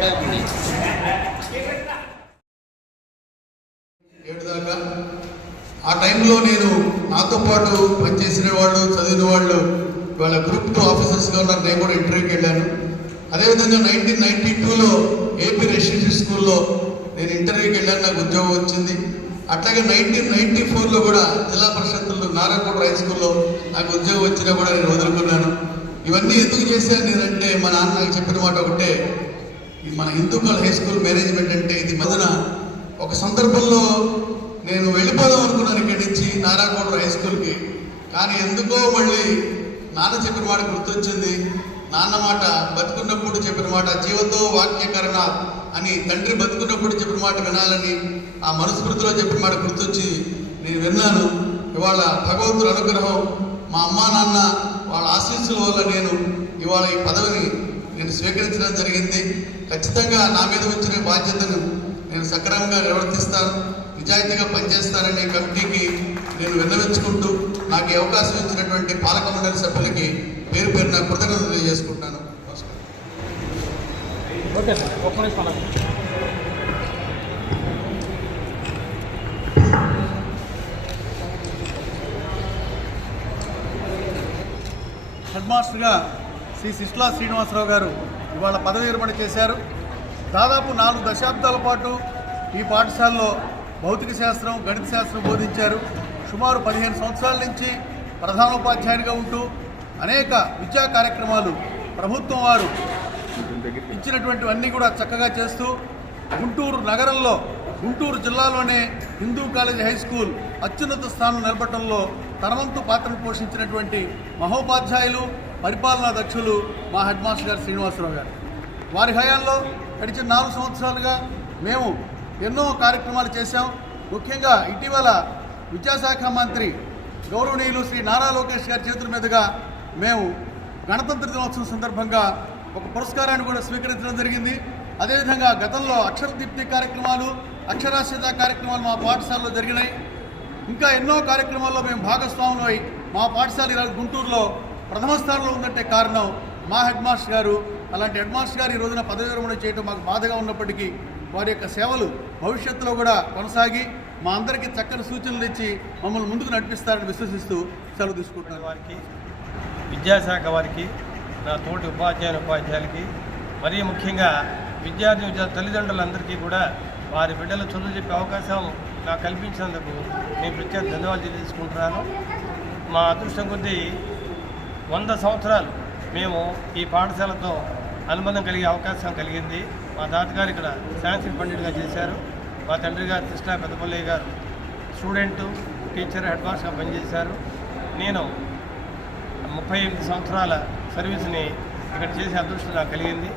కూడా ఆ టైంలో నేను నాతో పాటు పనిచేసిన వాళ్ళు చదివిన వాళ్ళు వాళ్ళ గ్రూప్ టూ ఆఫీసర్స్గా ఉన్నారు. నేను కూడా ఇంటర్వ్యూకి వెళ్ళాను. అదేవిధంగా నైన్టీన్ నైన్టీ టూలో ఏపీ రెసిడెన్షియల్ స్కూల్లో నేను ఇంటర్వ్యూకి వెళ్ళాను. నాకు ఉద్యోగం వచ్చింది. అట్లాగే నైన్టీన్ నైన్టీ ఫోర్లో కూడా జిల్లా పరిషత్తులు నారాయణపూడ హై స్కూల్లో నాకు ఉద్యోగం వచ్చినా కూడా నేను వదులుకున్నాను. ఇవన్నీ ఎందుకు చేశాను నేనంటే మా నాన్న చెప్పిన మాట ఒకటే. ఇది మన హిందూకల్ హై స్కూల్ మేనేజ్మెంట్ అంటే ఇది మొదన. ఒక సందర్భంలో నేను వెళ్ళిపోదాం అనుకున్నాను ఇక్కడి నుంచి నారాయణపూడ హై స్కూల్కి కానీ ఎందుకో మళ్ళీ నాన్న చెప్పిన మాట గుర్తొచ్చింది. నాన్న మాట బతుకున్నప్పుడు చెప్పిన మాట జీవతో వాక్యకరణ అని తండ్రి బతుకున్నప్పుడు చెప్పిన మాట వినాలని ఆ మనుస్మృతిలో చెప్పిన మాట గుర్తొచ్చి నేను విన్నాను. ఇవాళ భగవంతుడు అనుగ్రహం మా అమ్మా నాన్న వాళ్ళ ఆశీస్సుల వల్ల నేను ఇవాళ ఈ పదవిని నేను స్వీకరించడం జరిగింది. ఖచ్చితంగా నా మీద వచ్చిన బాధ్యతను నేను సక్రమంగా నిర్వర్తిస్తాను. నిజాయితీగా పనిచేస్తానని కమిటీకి నేను విన్నవించుకుంటూ నాకు ఈ అవకాశం ఇచ్చినటువంటి పాలక మండలి సభ్యులకి పేరు పేరున కృతజ్ఞతలు తెలియజేసుకుంటున్నాను. నమస్కారం. హెడ్ మాస్టర్గా శ్రీ సిస్లా శ్రీనివాసరావు గారు ఇవాళ పదవి విరమణ చేశారు. దాదాపు నాలుగు దశాబ్దాల పాటు ఈ పాఠశాలలో భౌతిక శాస్త్రం గణిత శాస్త్రం బోధించారు. సుమారు పదిహేను సంవత్సరాల నుంచి ప్రధానోపాధ్యాయునిగా ఉంటూ అనేక విద్యా కార్యక్రమాలు ప్రభుత్వం వారు ఇచ్చినటువంటివన్నీ కూడా చక్కగా చేస్తూ గుంటూరు నగరంలో గుంటూరు జిల్లాలోనే హిందూ కాలేజ్ హై స్కూల్ అత్యున్నత స్థానం నిలబడంలో తనవంతు పాత్రను పోషించినటువంటి మహోపాధ్యాయులు పరిపాలనా దక్షులు మా హెడ్ మాస్టర్ గారు శ్రీనివాసరావు గారు. వారి హయాంలో గడిచిన నాలుగు సంవత్సరాలుగా మేము ఎన్నో కార్యక్రమాలు చేశాం. ముఖ్యంగా ఇటీవల విద్యాశాఖ మంత్రి గౌరవనీయులు శ్రీ నారా లోకేష్ గారి చేతుల మీదుగా మేము గణతంత్ర దినోత్సవం సందర్భంగా ఒక పురస్కారాన్ని కూడా స్వీకరించడం జరిగింది. అదేవిధంగా గతంలో అక్షర దీప్తి కార్యక్రమాలు అక్షరాస్యత కార్యక్రమాలు మా పాఠశాలలో జరిగినాయి. ఇంకా ఎన్నో కార్యక్రమాల్లో మేము భాగస్వాములు మా పాఠశాల ఈరోజు గుంటూరులో ప్రథమ స్థానంలో ఉందంటే కారణం మా హెడ్ మాస్టర్ గారు. అలాంటి హెడ్ మాస్టర్ గారు ఈ రోజున పదవి విరమణ చేయడం మాకు బాధగా ఉన్నప్పటికీ వారి యొక్క సేవలు భవిష్యత్తులో కూడా కొనసాగి మా అందరికీ చక్కని సూచనలు ఇచ్చి మమ్మల్ని ముందుకు నడిపిస్తారని విశ్వసిస్తూ సెలవు తీసుకుంటున్నారు వారికి విద్యాశాఖ వారికి నా తోటి ఉపాధ్యాయుల ఉపాధ్యాయులకి మరీ ముఖ్యంగా విద్యార్థి విద్యార్థి తల్లిదండ్రులందరికీ కూడా వారి బిడ్డలు చదువు చెప్పే అవకాశం నాకు కల్పించినందుకు నేను ప్రత్యేక ధన్యవాదాలు తెలియజేసుకుంటున్నాను. మా అదృష్టం కొద్దీ వంద సంవత్సరాలు మేము ఈ పాఠశాలతో అనుబంధం కలిగే అవకాశం కలిగింది. మా తాతగారు ఇక్కడ శాంక్షన్ పండిట్గా చేశారు. మా తండ్రి గారు కృష్ణ పెద్దపల్లి గారు స్టూడెంటు టీచర్ హెడ్ మాస్టర్గా పనిచేశారు. నేను ముప్పై ఎనిమిది సంవత్సరాల సర్వీస్ని ఇక్కడ చేసే అదృష్టం నాకు కలిగింది.